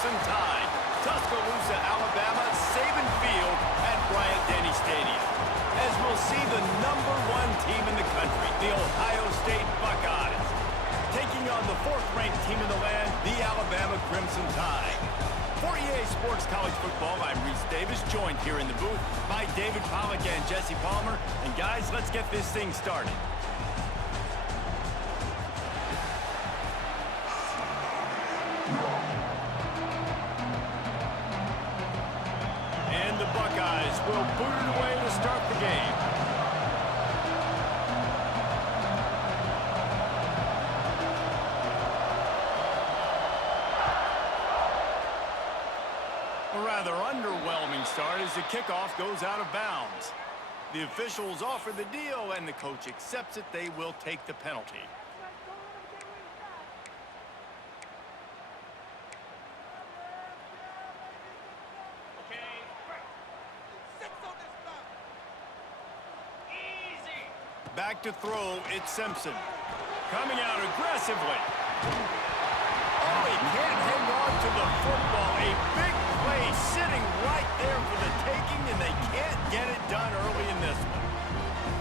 Crimson Tide, Tuscaloosa, Alabama, Saban Field at Bryant-Denny Stadium. As we'll see the #1 team in the country, the Ohio State Buckeyes, taking on the 4th-ranked team in the land, the Alabama Crimson Tide. For EA Sports College Football, I'm Reese Davis, joined here in the booth by David Pollack and Jesse Palmer. And guys, let's get this thing started. And the Buckeyes will boot it away to start the game. A rather underwhelming start as the kickoff goes out of bounds. The officials offer the deal and the coach accepts it. They will take the penalty. Back to throw, it's Simpson. Coming out aggressively. Oh, he can't hang on to the football. A big play sitting right there for the taking, and they can't get it done early in this one.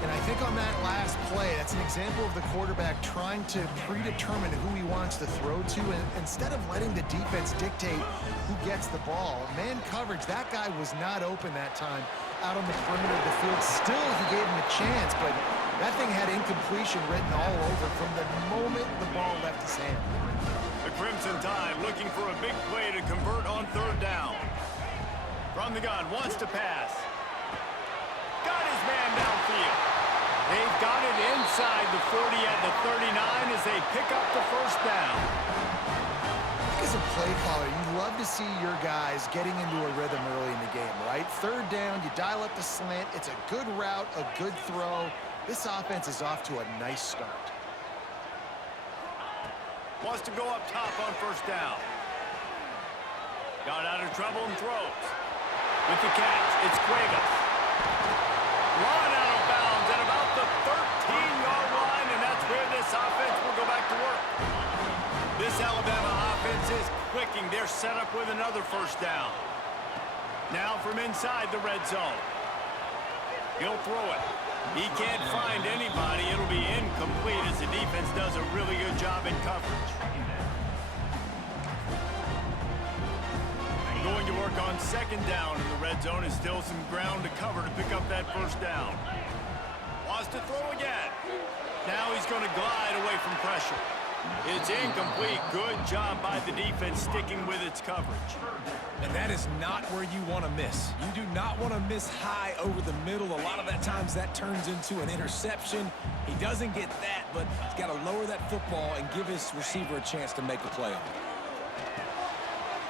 And I think on that last play, that's an example of the quarterback trying to predetermine who he wants to throw to, and instead of letting the defense dictate who gets the ball. Man coverage, that guy was not open that time out on the perimeter of the field. Still, he gave him a chance, but that thing had incompletion written all over from the moment the ball left his hand. The Crimson Tide looking for a big play to convert on 3rd down. From the gun, wants to pass. Got his man downfield. They've got it inside the 40 at the 39 as they pick up the 1st down. As a play caller, you love to see your guys getting into a rhythm early in the game, right? 3rd down, you dial up the slant. It's a good route, a good throw. This offense is off to a nice start. Wants to go up top on 1st down. Got out of trouble and throws. With the catch, it's Cuevas. Run out of bounds at about the 13-yard line, and that's where this offense will go back to work. This Alabama offense is clicking. They're set up with another 1st down. Now from inside the red zone. He'll throw it. He can't find anybody. It'll be incomplete as the defense does a really good job in coverage. Going to work on 2nd down in the red zone. Is still some ground to cover to pick up that 1st down. Wants to throw again. Now he's going to glide away from pressure. It's incomplete. Good job by the defense sticking with its coverage. And that is not where you want to miss. You do not want to miss high over the middle. A lot of that times that turns into an interception. He doesn't get that, but he's got to lower that football and give his receiver a chance to make a play on it.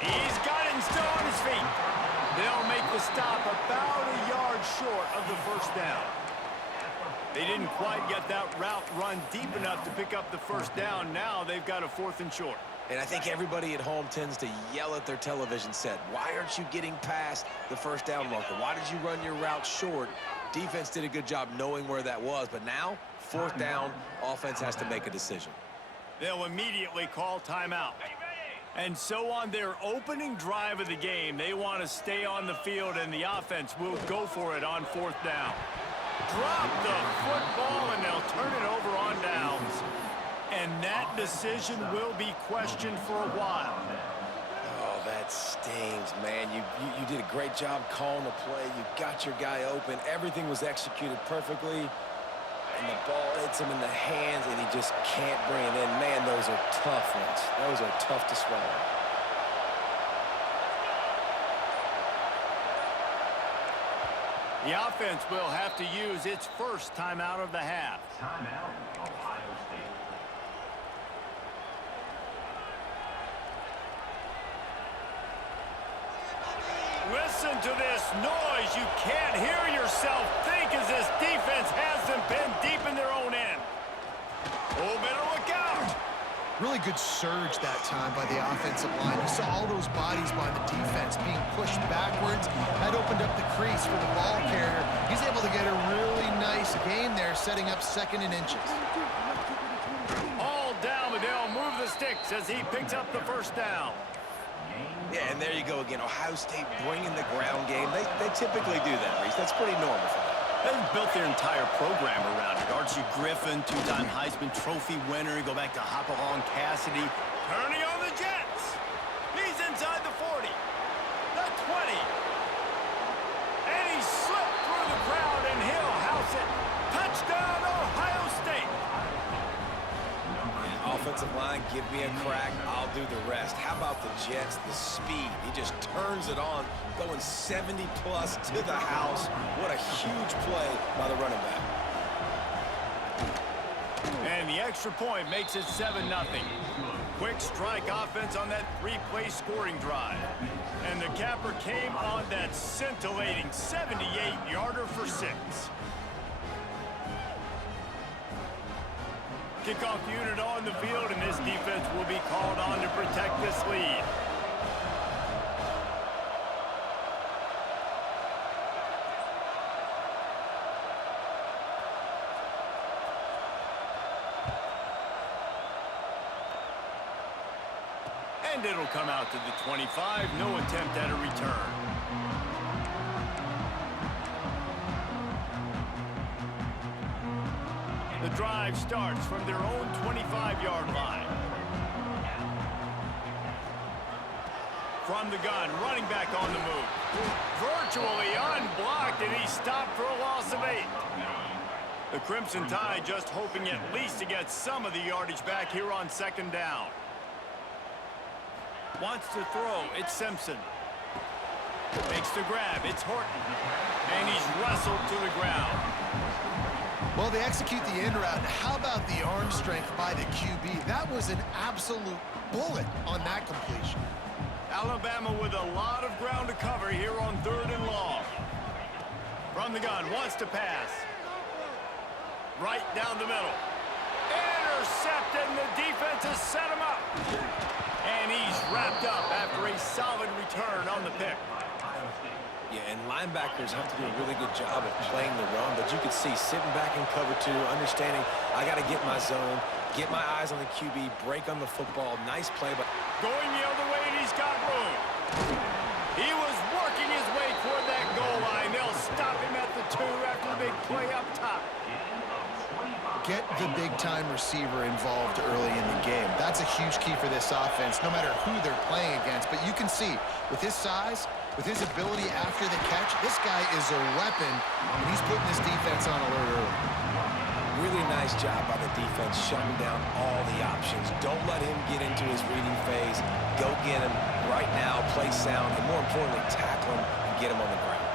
He's got it and still on his feet. They'll make the stop about a yard short of the 1st down. They didn't quite get that route run deep enough to pick up the 1st down. Now they've got a 4th and short. And I think everybody at home tends to yell at their television set. Why aren't you getting past the 1st down marker? Why did you run your route short? Defense did a good job knowing where that was. But now, 4th down, offense has to make a decision. They'll immediately call timeout. And so on their opening drive of the game, they want to stay on the field, and the offense will go for it on 4th down. Drop the football, and they'll turn it over on downs. And that decision will be questioned for a while. Oh, that stings, man. You did a great job calling the play. You got your guy open. Everything was executed perfectly. And the ball hits him in the hands, and he just can't bring it in. Man, those are tough ones. Those are tough to swallow. The offense will have to use its 1st timeout of the half. Timeout, Ohio State. Listen to this noise. You can't hear yourself think as this defense has them pinned deep in their own end. Oh, better look out. Really good surge that time by the offensive line. You saw all those bodies by the defense being pushed backwards. That opened up the crease for the ball carrier. He's able to get a really nice gain there, setting up 2nd and inches. All down, but they'll move the sticks as he picks up the 1st down. Yeah, And there you go again. Ohio State bringing the ground game. They typically do that, Reese. That's pretty normal for them. They've built their entire program around it. Archie Griffin, two-time Heisman Trophy winner. You go back to Hopalong Cassidy. Turning on the Jets. He's inside the 40. The 20. And he slipped through the crowd, and he'll house it. Touchdown, Ohio State. Offensive line, give me a crack. I'll do the rest. How about the Jets? The speed. He just turns it on, going 70-plus to the house. What a huge play by the running back. And the extra point makes it 7-0. Quick strike offense on that three-play scoring drive. And the capper came on that scintillating 78-yarder for 6. Kickoff unit on the field, and this defense will be called on to protect this lead. And it'll come out to the 25. No attempt at a return. The drive starts from their own 25-yard line. From the gun, running back on the move. Virtually unblocked, and he's stopped for a loss of 8. The Crimson Tide just hoping at least to get some of the yardage back here on 2nd down. Wants to throw, it's Simpson. Makes the grab, it's Horton. And he's wrestled to the ground. Well, they execute the end route. How about the arm strength by the QB? That was an absolute bullet on that completion. Alabama with a lot of ground to cover here on 3rd and long. From the gun, wants to pass. Right down the middle. Intercepted, and the defense has set him up. And he's wrapped up after a solid return on the pick. Yeah, and linebackers have to do a really good job of playing the run, but you can see sitting back in cover 2, understanding I got to get my zone, get my eyes on the QB, break on the football. Nice play, but going the other way, and he's got room. He was working his way toward that goal line. They'll stop him at the 2 after the big play up top. Get the big-time receiver involved early in the game. That's a huge key for this offense, no matter who they're playing against. But you can see, with his size, with his ability after the catch, this guy is a weapon, and he's putting this defense on alert early. really nice job by the defense shutting down all the options. Don't let him get into his reading phase. Go get him right now, play sound, and more importantly, tackle him and get him on the ground.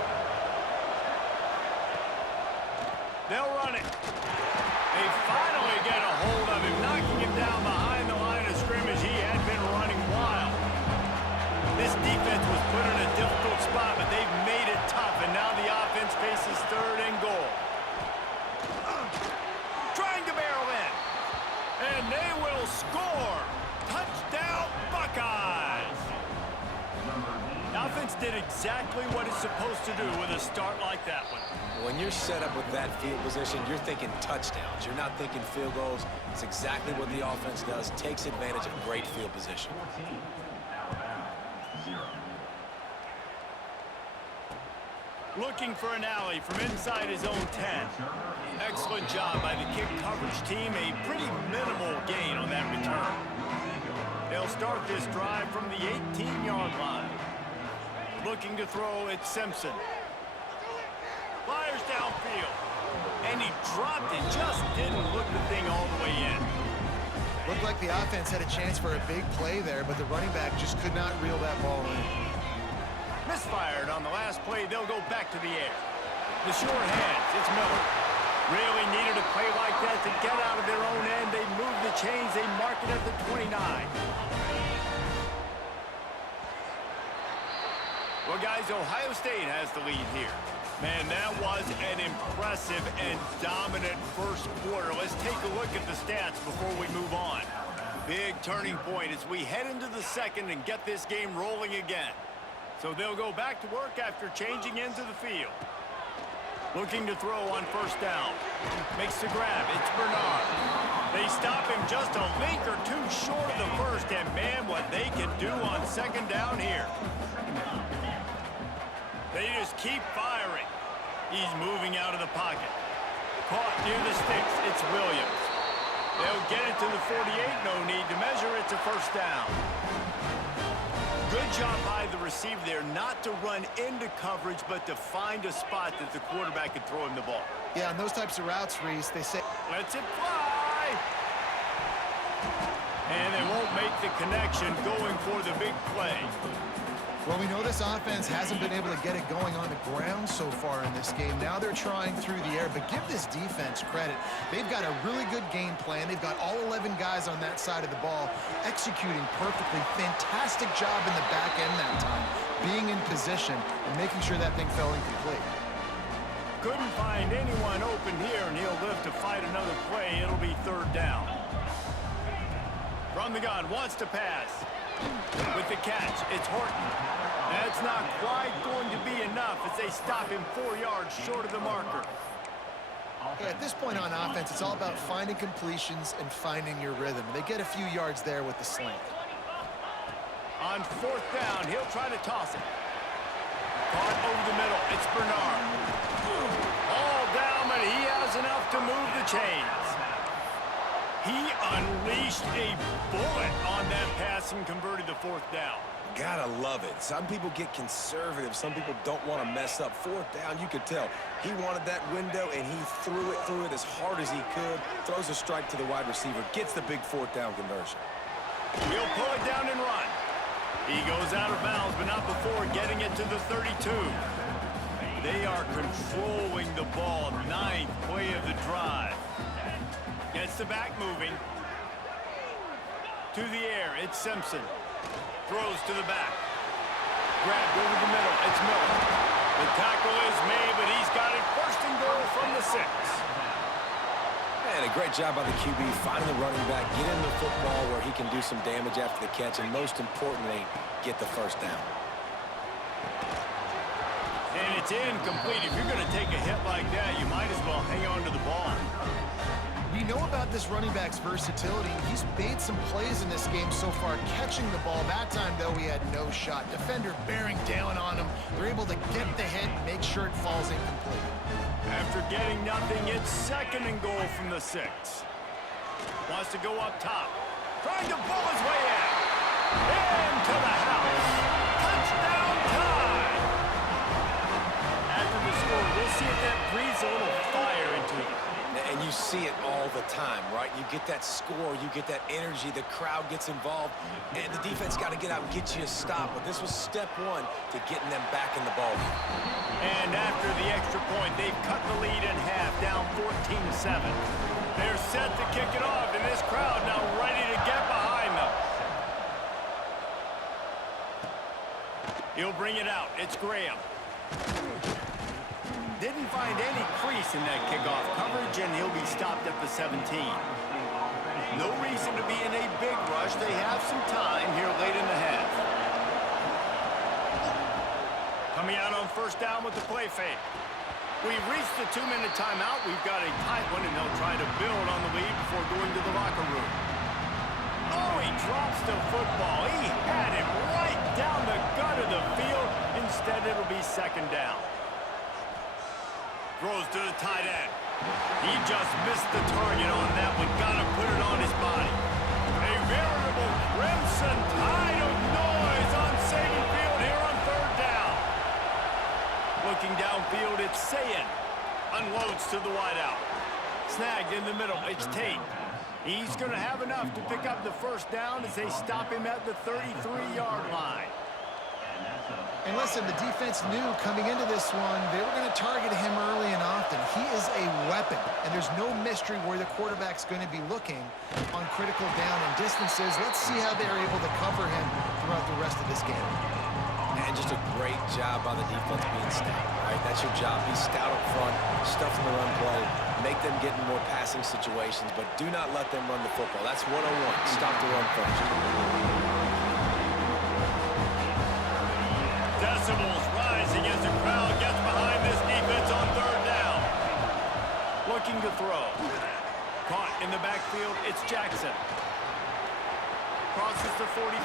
They'll run it. They finally get a hold of him, knocking him down behind the line of scrimmage. He had been running wild. This defense was put in a difficult spot, but they've made it tough, and now the offense faces 3rd and goal. Trying to barrel in, and they will score. Touchdown, Buckeyes. The offense did exactly what it's supposed to do with a start like that one. When you're set up with that field position, you're thinking touchdowns. You're not thinking field goals. It's exactly what the offense does. Takes advantage of great field position. Looking for an alley from inside his own 10. Excellent job by the kick coverage team. A pretty minimal gain on that return. They'll start this drive from the 18-yard line. Looking to throw, it's Simpson. Fires downfield. And he dropped it. Just didn't look the thing all the way in. Looked like the offense had a chance for a big play there, but the running back just could not reel that ball in. Misfired on the last play. They'll go back to the air. The short hands. It's Miller. Really needed a play like that to get out of their own end. They move the chains. They mark it at the 29. Well, guys, Ohio State has the lead here. Man, that was an impressive and dominant first quarter. Let's take a look at the stats before we move on. Big turning point as we head into the second and get this game rolling again. So they'll go back to work after changing into the field. Looking to throw on first down. Makes the grab. It's Bernard. They stop him just a link or two short of the first, and man, what they can do on second down here. They just keep firing. He's moving out of the pocket. Caught near the sticks. It's Williams. They'll get it to the 48. No need to measure. It's a first down. Good job by the receiver there not to run into coverage, but to find a spot that the quarterback could throw him the ball. Yeah, on those types of routes, Reese, they say... Lets it fly. And they won't make the connection going for the big play. Well, we know this offense hasn't been able to get it going on the ground so far in this game. Now they're trying through the air, but give this defense credit. They've got a really good game plan. They've got all 11 guys on that side of the ball executing perfectly. Fantastic job in the back end that time, being in position and making sure that thing fell incomplete. Couldn't find anyone open here, and he'll live to fight another play. It'll be third down. From the gun, wants to pass. With the catch, it's Horton. That's not quite going to be enough as they stop him 4 yards short of the marker. Yeah, at this point on offense, it's all about finding completions and finding your rhythm. They get a few yards there with the slant. On fourth down, he'll try to toss it. Caught over the middle. It's Bernard. All down, but he has enough to move the chains. He unleashed a bullet on that pass and converted the fourth down. Gotta love it. Some people get conservative. Some people don't want to mess up. Fourth down, you could tell. He wanted that window, and he threw it as hard as he could. Throws a strike to the wide receiver. Gets the big fourth down conversion. He'll pull it down and run. He goes out of bounds, but not before getting it to the 32. They are controlling the ball. Ninth play of the drive. Gets the back moving. To the air, it's Simpson. Throws to the back. Grabbed over the middle, it's Miller. The tackle is made, but he's got it first and goal from the 6. And a great job by the QB, finding the running back, get him the football where he can do some damage after the catch, and most importantly, get the first down. And it's incomplete. If you're going to take a hit like that, you might as well hang on to the ball. We know about this running back's versatility. He's made some plays in this game so far, catching the ball. That time, though, he had no shot. Defender bearing down on him. They're able to get the hit, make sure it falls incomplete. After getting nothing, it's second and goal from the 6. Wants to go up top. Trying to bull his way out. Into the house. Touchdown time. After the score, we'll see if that breathes a little fire into it. And you see it all the time, right? You get that score, you get that energy, the crowd gets involved, and the defense got to get out and get you a stop. But this was step one to getting them back in the ball game. And after the extra point, they've cut the lead in half, down 14-7. They're set to kick it off, and this crowd now ready to get behind them. He'll bring it out. It's Graham. Didn't find any crease in that kickoff coverage, and he'll be stopped at the 17. No reason to be in a big rush. They have some time here late in the half. Coming out on first down with the play fake. We've reached the 2-minute timeout. We've got a tight one, and they'll try to build on the lead before going to the locker room. Oh, he drops the football. He had him right down the gut of the field. Instead, it'll be second down. Throws to the tight end. He just missed the target on that one. Got to put it on his body. A veritable crimson tide of noise on Saban Field here on third down. Looking downfield, it's Sayin. Unloads to the wideout. Snagged in the middle, it's Tate. He's going to have enough to pick up the first down as they stop him at the 33-yard line. And listen, the defense knew coming into this one, they were going to target him early and often. He is a weapon, and there's no mystery where the quarterback's going to be looking on critical down and distances. Let's see how they're able to cover him throughout the rest of this game. And just a great job by the defense being stout, right? That's your job. Be stout up front, stuff in the run play, make them get in more passing situations, but do not let them run the football. That's 101. Stop the run first. Decibels rising as the crowd gets behind this defense on third down. Looking to throw. Caught in the backfield, it's Jackson. Crosses the 45.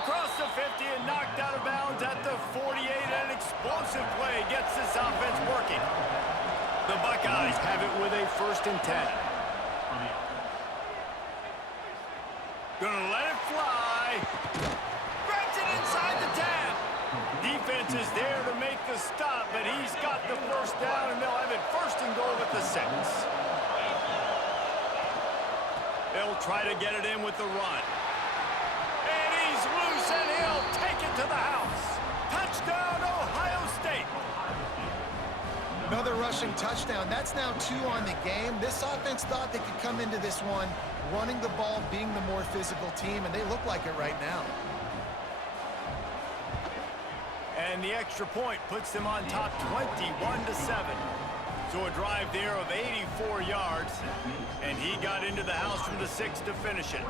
Across the 50 and knocked out of bounds at the 48. An explosive play gets this offense working. The Buckeyes have it with a 1st and 10. Gonna let it fly. Grabs it inside the 10. Defense is there to make the stop, but he's got the 1st down, and they'll have it 1st and goal at the 6. They'll try to get it in with the run. And he's loose, and he'll take it to the house. Touchdown, Ohio State. Another rushing touchdown. That's now 2 on the game. This offense thought they could come into this one running the ball, being the more physical team, and they look like it right now. And the extra point puts them on top 21-7. So a drive there of 84 yards, and he got into the house from the 6 to finish it.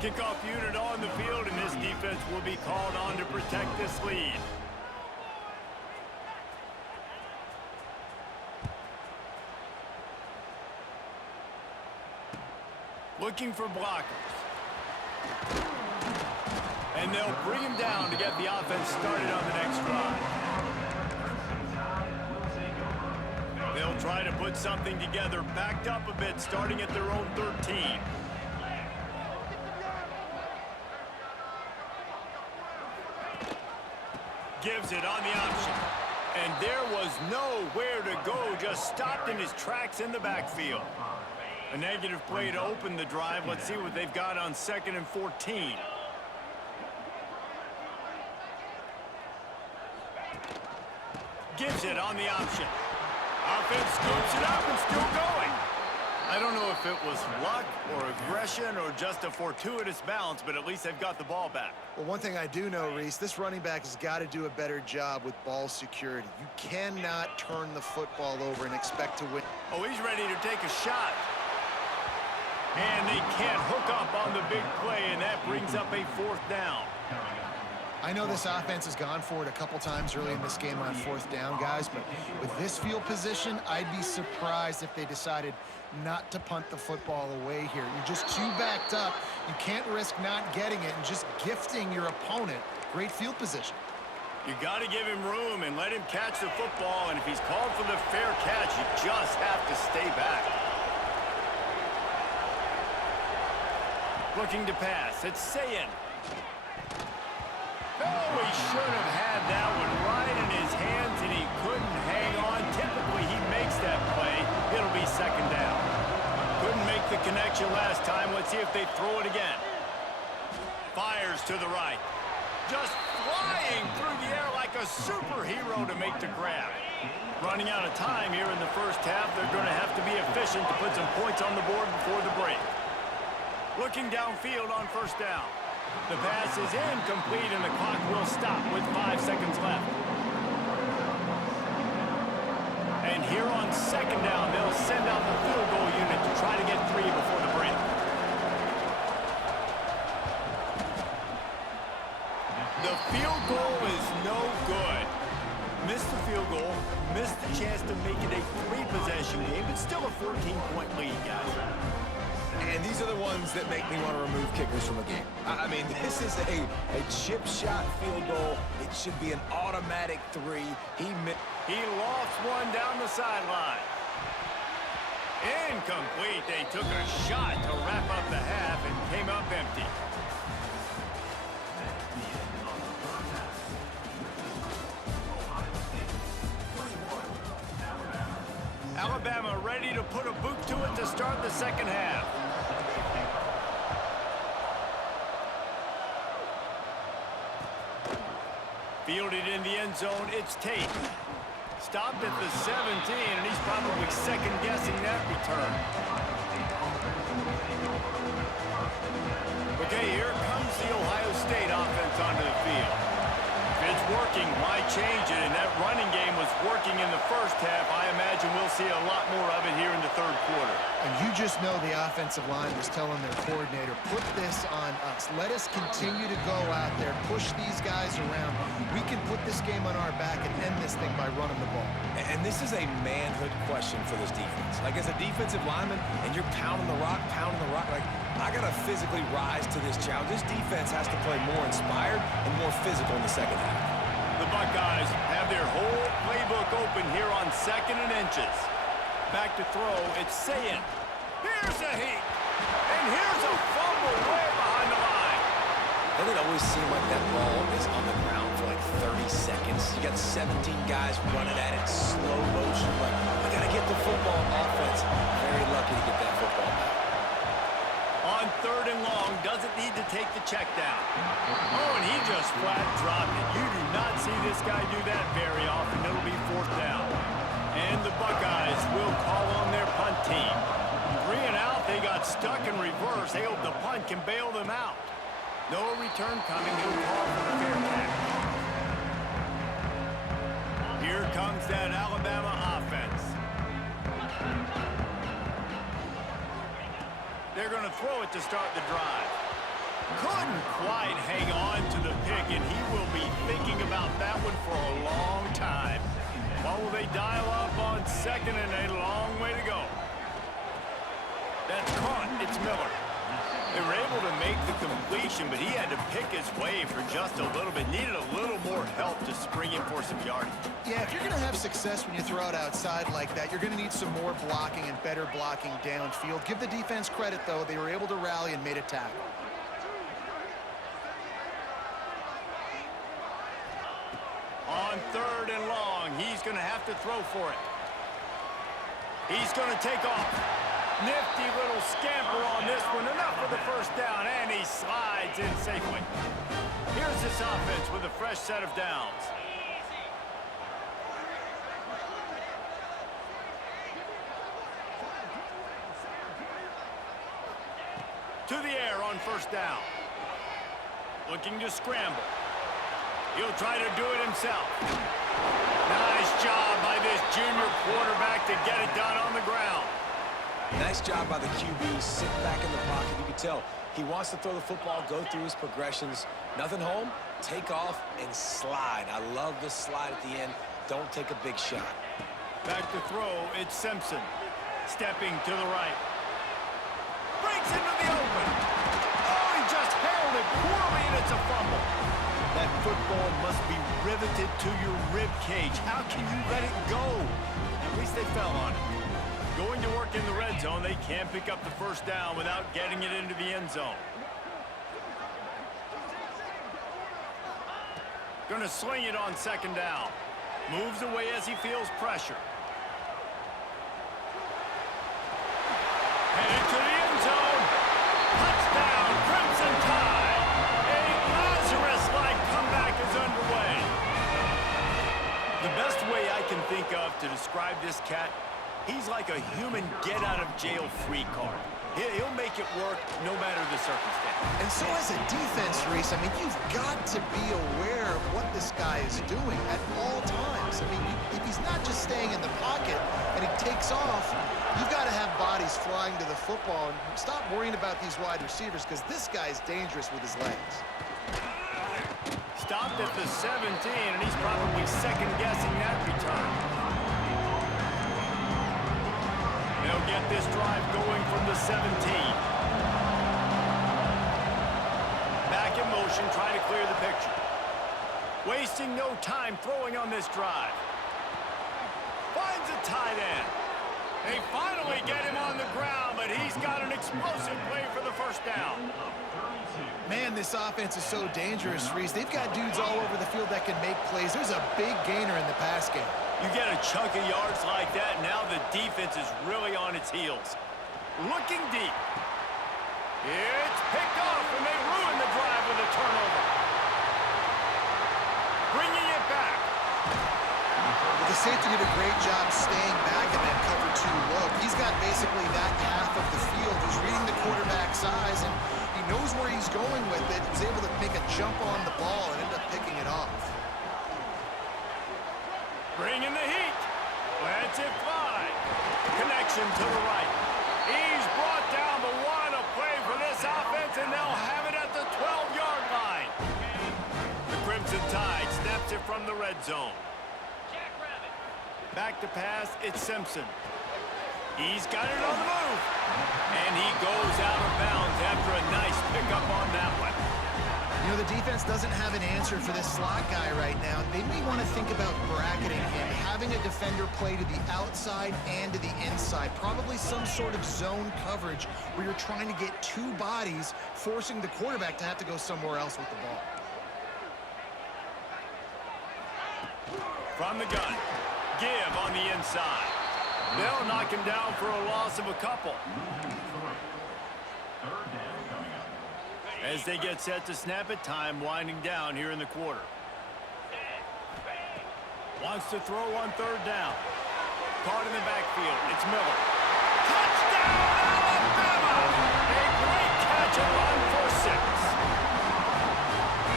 Kickoff unit on the field, and this defense will be called on to protect this lead. Looking for blockers. And they'll bring him down to get the offense started on the next drive. They'll try to put something together, backed up a bit, starting at their own 13. Gives it on the option. And there was nowhere to go, just stopped in his tracks in the backfield. A negative play to open the drive. Let's see what they've got on 2nd and 14. Gives it on the option. Offense scoops it up and still going. I don't know if it was luck or aggression or just a fortuitous bounce, but at least they've got the ball back. Well, one thing I do know, Reese, this running back has got to do a better job with ball security. You cannot turn the football over and expect to win. Oh, he's ready to take a shot. And they can't hook up on the big play, and that brings up a 4th down. I know this offense has gone for it a couple times early in this game on 4th down, guys, but with this field position, I'd be surprised if they decided not to punt the football away here. You're just too backed up. You can't risk not getting it and just gifting your opponent great field position. You got to give him room and let him catch the football, and if he's called for the fair catch, you just have to stay back. Looking to pass. It's Sayin. Oh, he should have had that one right in his hands, and he couldn't hang on. Typically, he makes that play. It'll be 2nd down. Couldn't make the connection last time. Let's see if they throw it again. Fires to the right. Just flying through the air like a superhero to make the grab. Running out of time here in the 1st half. They're going to have to be efficient to put some points on the board before the break. Looking downfield on 1st down. The pass is incomplete, and the clock will stop with 5 seconds left. And here on 2nd down, they'll send out the field goal unit to try to get 3 before the break. The field goal is no good. Missed the field goal, missed the chance to make it a 3-possession game, but still a 14-point lead, guys. And these are the ones that make me want to remove kickers from a game. I mean, this is a chip shot field goal. It should be an automatic 3. He lofts one down the sideline. Incomplete. They took a shot to wrap up the half and came up empty. Alabama ready to put a boot to it to start the 2nd half. Fielded in the end zone, it's Tate. Stopped at the 17, and he's probably second-guessing that return. Okay, here comes the Ohio State offense onto the field. If it's working, thinking, why change it? And that running game was working in the first half. I imagine we'll see a lot more of it here in the third quarter. And you just know the offensive line was telling their coordinator, put this on us. Let us continue to go out there, push these guys around. We can put this game on our back and end this thing by running the ball. And this is a manhood question for this defense. Like, as a defensive lineman, and you're pounding the rock, like, I got to physically rise to this challenge. This defense has to play more inspired and more physical in the second half. The Buckeyes have their whole playbook open here on 2nd and inches. Back to throw, it's Sayin. Here's a heat. And here's a fumble way behind the line. Doesn't it always seem like that ball is on the ground for like 30 seconds? You got 17 guys running at it, slow motion, but we got to get the football offense. Very lucky to get that football back. On 3rd and long, doesn't need to take the check down. Oh, and he just flat dropped it. You do not see this guy do that very often. It'll be 4th down. And the Buckeyes will call on their punt team. 3 and out, they got stuck in reverse. They hope the punt can bail them out. No return coming. He'll call for the fair catch. Here comes that Alabama offense. They're going to throw it to start the drive. Couldn't quite hang on to the pick, and he will be thinking about that one for a long time. What will they dial up on 2nd and a long way to go? That's caught. It's Miller. They were able to make the completion, but he had to pick his way for just a little bit. Needed a little more help to spring him for some yardage. Yeah, if you're going to have success when you throw it outside like that, you're going to need some more blocking and better blocking downfield. Give the defense credit, though. They were able to rally and made a tackle. On 3rd and long, he's going to have to throw for it. He's going to take off. Nifty little scamper on this one. Enough for the first down, and he slides in safely. Here's this offense with a fresh set of downs. To the air on 1st down. Looking to scramble. He'll try to do it himself. Nice job by this junior quarterback to get it done on the ground. Nice job by the QB, sit back in the pocket. You can tell he wants to throw the football, go through his progressions. Nothing home, take off, and slide. I love the slide at the end. Don't take a big shot. Back to throw, it's Simpson. Stepping to the right. Breaks into the open. Oh, he just held it poorly, and it's a fumble. That football must be riveted to your rib cage. How can you let it go? At least they fell on it. Going to work in the red zone, they can't pick up the first down without getting it into the end zone. Gonna sling it on 2nd down. Moves away as he feels pressure. Headed to the end zone. Touchdown, Crimson Tide. A Lazarus-like comeback is underway. The best way I can think of to describe this cat, he's like a human get-out-of-jail-free card. He'll make it work no matter the circumstance. And so as a defense, Reese, I mean, you've got to be aware of what this guy is doing at all times. I mean, if he's not just staying in the pocket and he takes off, you've got to have bodies flying to the football and stop worrying about these wide receivers because this guy is dangerous with his legs. Stopped at the 17, and he's probably second-guessing that return. They'll get this drive going from the 17. Back in motion, trying to clear the picture. Wasting no time throwing on this drive. Finds a tight end. They finally get him on the ground, but he's got an explosive play for the first down. Man, this offense is so dangerous, Reese. They've got dudes all over the field that can make plays. There's a big gainer in the pass game. You get a chunk of yards like that, now the defense is really on its heels. Looking deep. It's picked off, and they ruin the drive with a turnover. Bringing it back. The safety did a great job staying back in that cover 2 look. He's got basically that half of the field. He's reading the quarterback's eyes, and he knows where he's going with it. He was able to make a jump on the ball and end up picking it off. Bringing the heat. Lets it fly. Connection to the right. He's brought down, but what a play for this offense, and they'll have it at the 12-yard line. The Crimson Tide snaps it from the red zone. Back to pass, it's Simpson. He's got it on the move. And he goes out of bounds after a nice pickup on that one. You know, the defense doesn't have an answer for this slot guy right now. They may want to think about bracketing him, having a defender play to the outside and to the inside. Probably some sort of zone coverage where you're trying to get two bodies, forcing the quarterback to have to go somewhere else with the ball. From the gun. Give on the inside. They'll knock him down for a loss of a couple. As they get set to snap it, time winding down here in the quarter. Wants to throw on third down. Caught in the backfield. It's Miller. Touchdown, Alabama! A great catch and run for 6.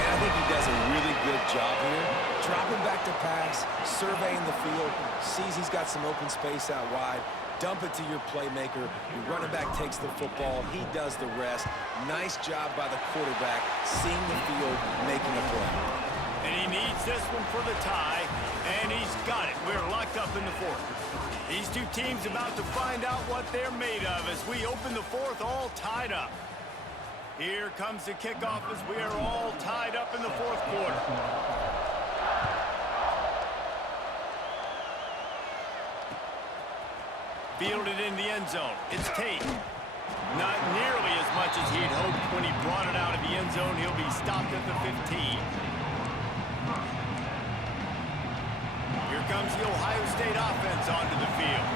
And I think he does a really good job here. Dropping back to pass, surveying the field, sees he's got some open space out wide, dump it to your playmaker. Your running back takes the football. He does the rest. Nice job by the quarterback, seeing the field, making a play. And he needs this one for the tie, and he's got it. We're locked up in the fourth. These two teams about to find out what they're made of as we open the fourth all tied up. Here comes the kickoff as we are all tied up in the fourth quarter. Fielded in the end zone. It's Tate. Not nearly as much as he'd hoped when he brought it out of the end zone. He'll be stopped at the 15. Here comes the Ohio State offense onto the field.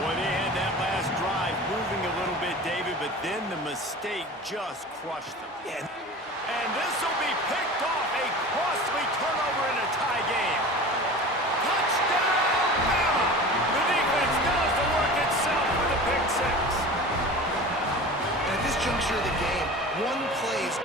Boy, they had that last drive moving a little bit, David, but then the mistake just crushed them. Yeah. And this will be picked off. A costly turnover in a tie game. Touchdown, Bama! The defense does the work itself with a pick 6. And at this juncture of the game, one play is